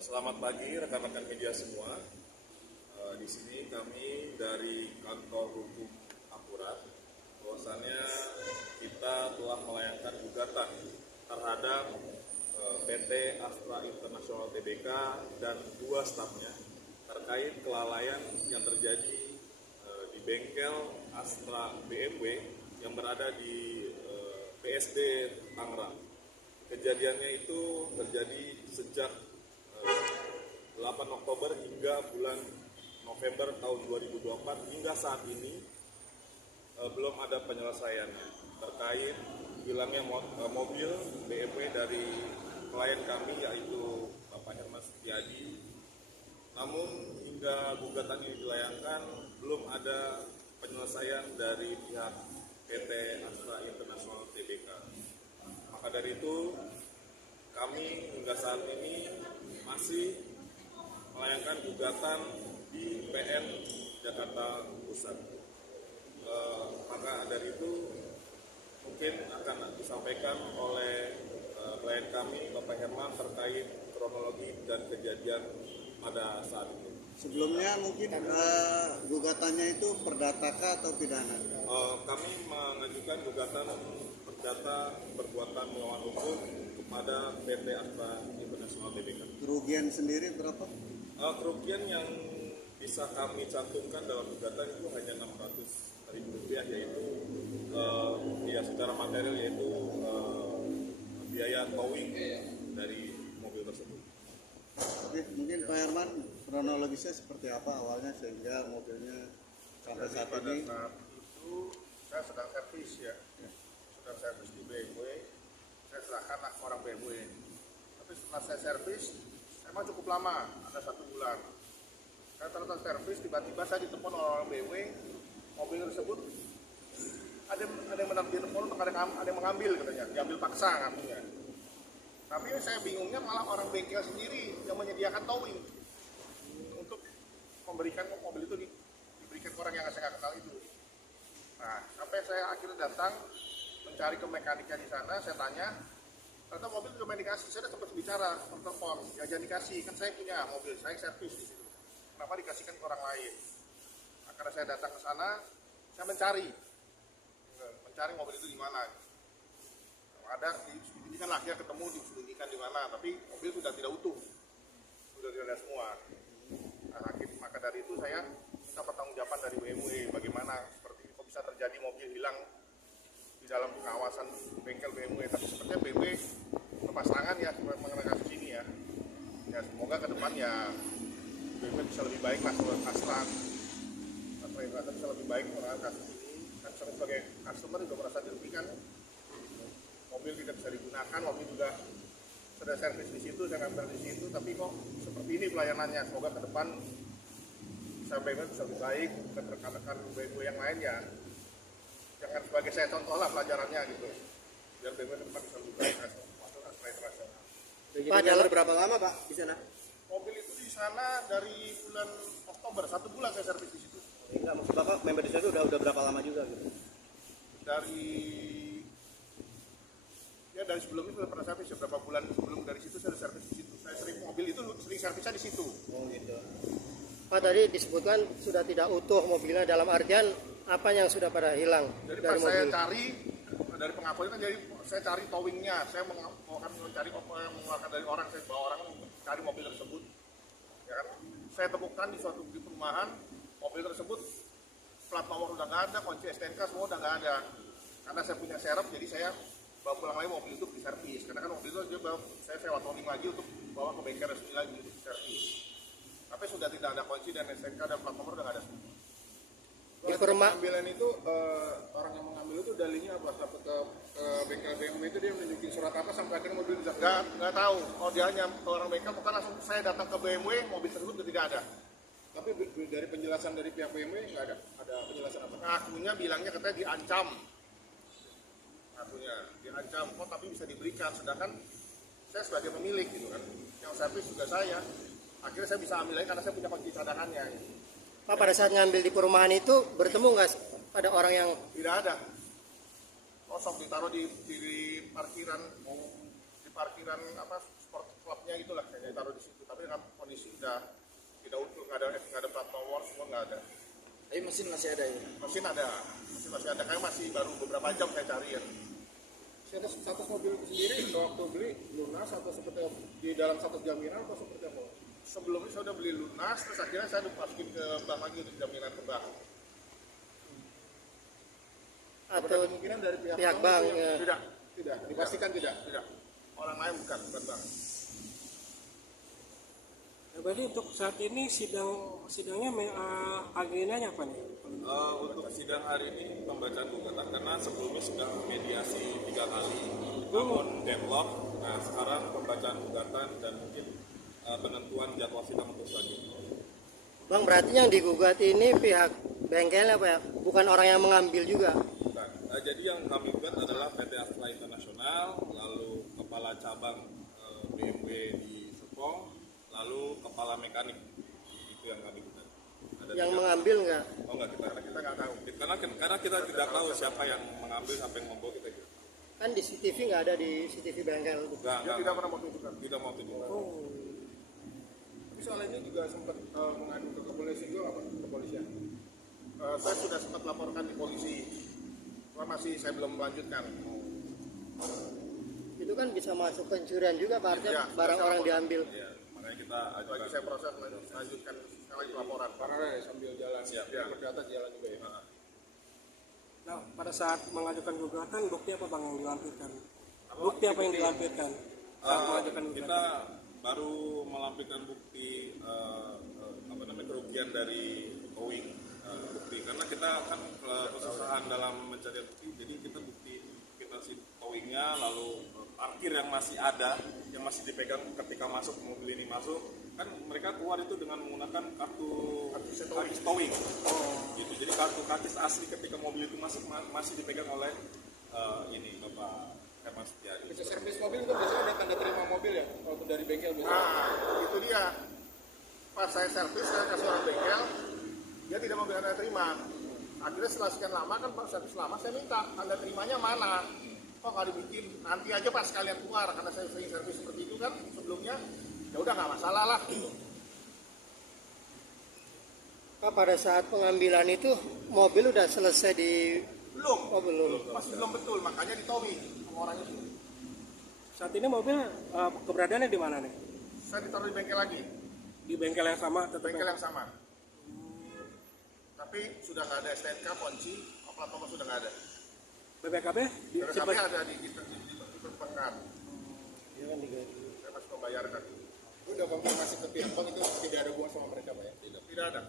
Selamat pagi rekan-rekan media semua. Di sini kami dari kantor hukum Akurat, bahwasannya kita telah melayangkan gugatan terhadap PT Astra International Tbk dan dua stafnya terkait kelalaian yang terjadi di bengkel Astra BMW yang berada di PSD Tangerang. Kejadiannya itu terjadi sejak 8 Oktober hingga bulan November tahun 2024 hingga saat ini belum ada penyelesaiannya terkait hilangnya mobil BMW dari klien kami yaitu Bapak Herman Setiadi. Namun hingga gugatan ini dilayangkan belum ada penyelesaian dari pihak PT Astra International Tbk. Maka dari itu kami hingga saat ini masih melayangkan gugatan di PN Jakarta Pusat. Maka dari itu mungkin akan disampaikan oleh klien kami Bapak Herman terkait kronologi dan kejadian pada saat itu. Sebelumnya mungkin gugatannya itu perdata atau pidana? Kami mengajukan gugatan perdata perbuatan melawan hukum kepada PT Astra International Tbk. Kerugian sendiri berapa? Kerugian yang bisa kami cantumkan dalam gugatan itu hanya Rp600.000, yaitu ya secara material yaitu biaya towing dari mobil tersebut. Oke, mungkin Pak Herman kronologisnya seperti apa awalnya sehingga mobilnya sampai saat ini? Pada saat itu saya sedang servis sedang servis di BMW. Saya serahkan ke orang BMW. Tapi setelah saya servis, emang cukup lama, ada 1 bulan. Saya terus servis, tiba-tiba saya ditelepon oleh orang BMW, mobil tersebut ada yang ditelepon untuk ada yang mengambil katanya, diambil paksa katanya. Tapi saya bingungnya malah orang bengkel sendiri yang menyediakan towing untuk memberikan mobil itu diberikan ke orang yang saya nggak kenal itu. Nah, sampai saya akhirnya datang mencari ke mekanika di sana, saya tanya, ternyata mobil sudah dikasih. Saya sudah sempat bicara, telepon, ya jangan dikasih, kan saya punya mobil, saya servis di situ. Kenapa dikasihkan ke orang lain? Nah, karena saya datang ke sana, saya mencari mobil itu di mana. Ada disembunyikan lah, akhirnya ketemu disembunyikan di mana, tapi mobil sudah tidak utuh, sudah tidak ada semua. Nah, maka dari itu saya minta pertanggungjawaban dari BMW, bagaimana seperti ini kok bisa terjadi mobil hilang di dalam pengawasan bengkel BMW. Tapi sepertinya BMW lepas tangan ya mengenai kasus ini ya. Ya semoga ke depan ya BMW bisa lebih baik lah soal Astra bisa lebih baik mengenai kasus ini. Kan sebagai customer juga merasa dirugikan. Mobil tidak bisa digunakan, mobil juga sudah servis di situ, saya ngambil di situ, tapi kok seperti ini pelayanannya. Semoga ke depan BMW bisa lebih baik, dan rekan-rekan BMW yang lain ya jangan sebagai saya contoh lah pelajarannya gitu, biar BMW ke depan bisa lebih baik masuk Astra International. Pak, dalam berapa lama Pak di sana? Mobil itu di sana dari bulan Oktober, 1 bulan saya servis di situ. Enggak, maksud Bapak member di sana udah berapa lama juga gitu? Dari sebelumnya sudah pernah servis, beberapa bulan sebelum dari situ saya servis di situ. Saya sering mobil itu sering servisnya di situ. Oh gitu. Pak, tadi disebutkan sudah tidak utuh mobilnya, dalam artian apa yang sudah pada hilang Jadi dari pas mobil? saya cari dari pengakuan kan, jadi saya cari towingnya, saya akan mencari mengeluarkan dari orang, saya bawa orang untuk cari mobil tersebut. Ya kan? Saya temukan di suatu perumahan mobil tersebut plat nomor udah nggak ada, kunci STNK semua udah nggak ada. Karena saya punya serep, jadi saya bawa pulang lagi mobil itu di servis. Karena kan mobil itu saya sewa towing lagi untuk bawa ke bengkel resmi lagi untuk servis. Tapi sudah tidak ada kunci dan STNK dan plat nomor udah nggak ada. Pengambilan itu orang yang mengambil itu dalihnya apa? Sampai ke bengkel BMW itu dia menunjukin surat apa sampai akhirnya mobil bisa nggak tahu. Oh dia hanya ke orang bengkel, bukan langsung saya datang ke BMW, mobil tersebut sudah tidak ada. Tapi dari penjelasan dari pihak BMW nggak ada penjelasan apa? Ngakunya bilangnya katanya diancam. Ngakunya diancam, kok tapi bisa diberikan. Sedangkan saya sebagai pemilik gitu kan, yang servis juga saya. Akhirnya saya bisa ambil lagi karena saya punya kunci cadangannya. Pak, pada saat ngambil di perumahan itu bertemu nggak ada orang yang? Tidak ada. kosong ditaruh di parkiran apa sport clubnya gitulah, kayaknya ditaruh di situ. Tapi dengan kondisi udah tidak utuh, nggak ada plat nomor, semua nggak ada. Tapi mesin masih ada ya? Mesin masih ada, kayak masih baru beberapa jam saya cari ya. Status mobil itu sendiri waktu beli lunas atau seperti di dalam satu jaminan atau seperti apa? Sebelumnya saya udah beli lunas, terus akhirnya saya masukin ke bank lagi untuk jaminan ke bank. Atau Kemungkinan dari pihak bank itu yang- ya. tidak dipastikan tidak. Orang lain bukan bank. Ya, berarti untuk saat ini sidangnya agendanya apa nih? Untuk sidang hari ini pembacaan gugatan karena sebelumnya sudah mediasi 3 kali, namun deadlock. Nah sekarang pembacaan gugatan dan mungkin penentuan jadwal sidang untuk selanjutnya. Bang, berarti yang digugat ini pihak bengkelnya apa ya? Bukan orang yang mengambil juga. Bukan. Jadi yang kami gugat adalah PT Astra Internasional, lalu kepala cabang BMW di Serpong, lalu kepala mekanik. Itu yang kami gugat. Ada Yang 3. mengambil nggak? Oh enggak, kita nggak tahu. Karena kita tidak tahu siapa yang mengambil, siapa yang membawa, kita juga. Kan di CCTV nggak ada di CCTV bengkel. Dia tidak pernah mau tunjukkan. Tidak mau tunjukkan. Tapi soal ini juga sempat mengadu ke kepolisian juga apa? Kepolisian. Saya sudah sempat laporkan di polisi, cuma masih saya belum melanjutkan. Itu kan bisa masuk pencurian juga Pak, artinya Ya, barang saya orang laporkan. diambil. Ya, makanya kita Lagi ajukan. saya proses lanjutkan sekali lagi laporan. Paralel ya, sambil jalan. Siap. Ya. Perdata jalan juga ya. Nah, pada saat mengajukan gugatan, bukti apa bang yang dilampirkan? Bukti apa yang dilampirkan saat mengajukan gugatan? Kita baru melampirkan bukti kerugian dari towing, bukti karena kita kan kesusahan dalam mencari bukti, jadi kita si towingnya, lalu parkir yang masih ada, yang masih dipegang ketika masuk mobil ini masuk, kan mereka keluar itu dengan menggunakan kartu towing. Gitu. Jadi kartu karcis asli ketika mobil itu masih dipegang oleh ini Bapak Herman Setiadi. Bisa servis mobil itu biasanya ada tanda terima mobil ya, walaupun dari bengkel biasanya. Nah, itu dia. Pas saya servis, saya kasih orang bengkel, dia tidak mau tanda terima. Akhirnya setelah sekian lama kan Pak servis lama, saya minta tanda terimanya mana. Kok nggak dibikin? Nanti aja pas kalian keluar, karena saya sering servis seperti itu kan sebelumnya. Ya udah nggak masalah lah. Gitu. Pak, pada saat pengambilan itu mobil udah selesai di Belum, oh, belum. masih belum betul, makanya ditowing sama orang itu. Saat ini mobil keberadaannya di mana nih? Saya ditaruh di bengkel lagi, Di bengkel yang sama, tetap bengkel yang sama. Tapi sudah nggak ada STNK, kunci, plat nomor sudah nggak ada. BPKB di BPKB ada di pertengahan. Iya kan Saya masih membayarkan. Udah konfirmasi ke pihak bank itu tidak ada hubungan sama mereka Pak ya? Tidak ada.